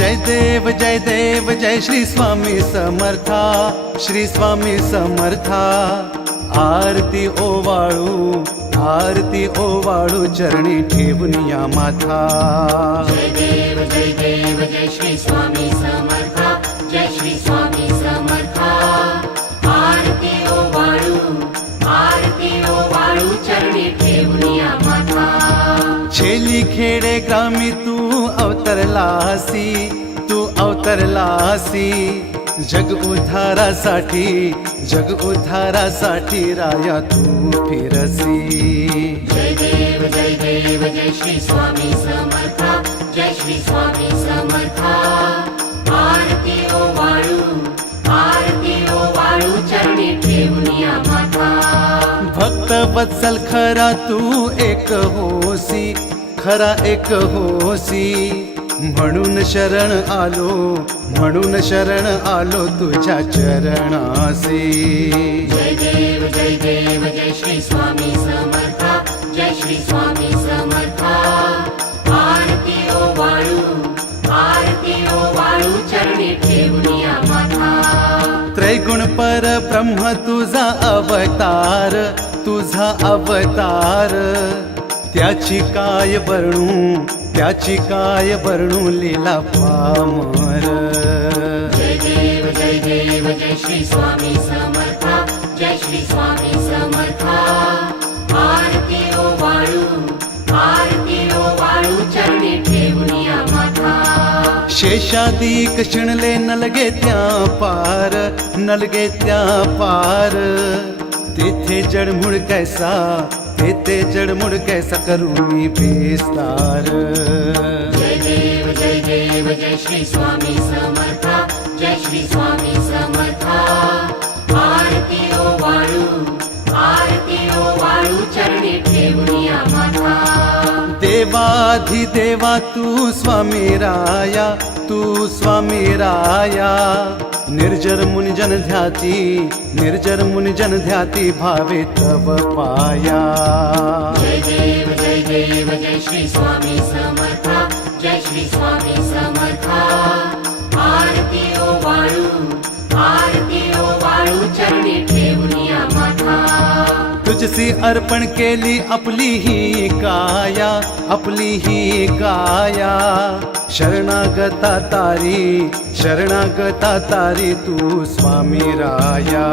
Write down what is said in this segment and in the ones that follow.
जय देव जय श्री स्वामी समर्था, श्री स्वामी समर्था। आरती ओवाळू चरणी ठेवून या माथा। जय देव जय श्री स्वामी समर्था, जय श्री स्वामी समर्था। आरती ओवाळू चरणी ठेवून या माथा। छेली खेडे ग्रामी तू अवतरलासी, जग उद्धारासाठी राया तू फिरसी। जय देव जय श्री स्वामी समर्था, जय श्री स्वामी समर्था। आरती ओवाळू चरणी ठेवून या माथा। भक्त वत्सल खरा तू एक होसी, म्हणून शरण आलो तुझ्या चरणासी। जय देव जय श्री स्वामी समर्था, जय श्री स्वामी समर्था। आरती ओवाळू चरणी ठेवून या माथा। त्रैगुण पर ब्रह्म तुझा अवतार, त्याची काय वर्णू लीला पामर। जय देव जय श्री स्वामी समर्था, जय श्री स्वामी समर्था। आरती ओवाळू चरणी ठेवून या माथा। शेषादिक शिणले नलगे त्या पार, तेथे जडमुड कैसा करू मी विस्तार। जय देव जय श्री स्वामी समर्था, जय श्री स्वामी समर्था। आरती ओवाळू चरणी ठेवून या माथा। देवाधिदेवा तू स्वामी राया, निर्जर मुनि जन ध्याती भावे तव पाया। जय देव जय श्री स्वामी समर्था, जय श्री स्वामी समर्था। आरती ओवाळू चरणी ठेवून या माथा। तुझसी अर्पण केली आपली ही काया, शरणागता तारी तू स्वामी राया।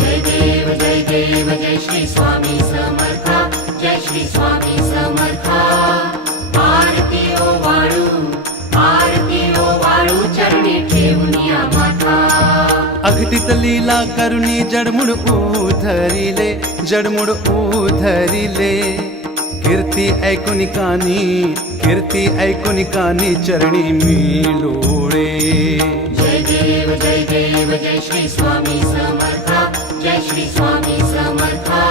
जय देव जय श्री स्वामी समर्था, जय श्री स्वामी समर्था। आरती ओवाळू चरणी ठेवून या माथा। अघटित लीला करुणी जडमुड उधरिले, कीर्ती ऐकुनी कानी चरणी मी लोळे। जय देव जय श्री स्वामी समर्था, जय श्री स्वामी समर्था।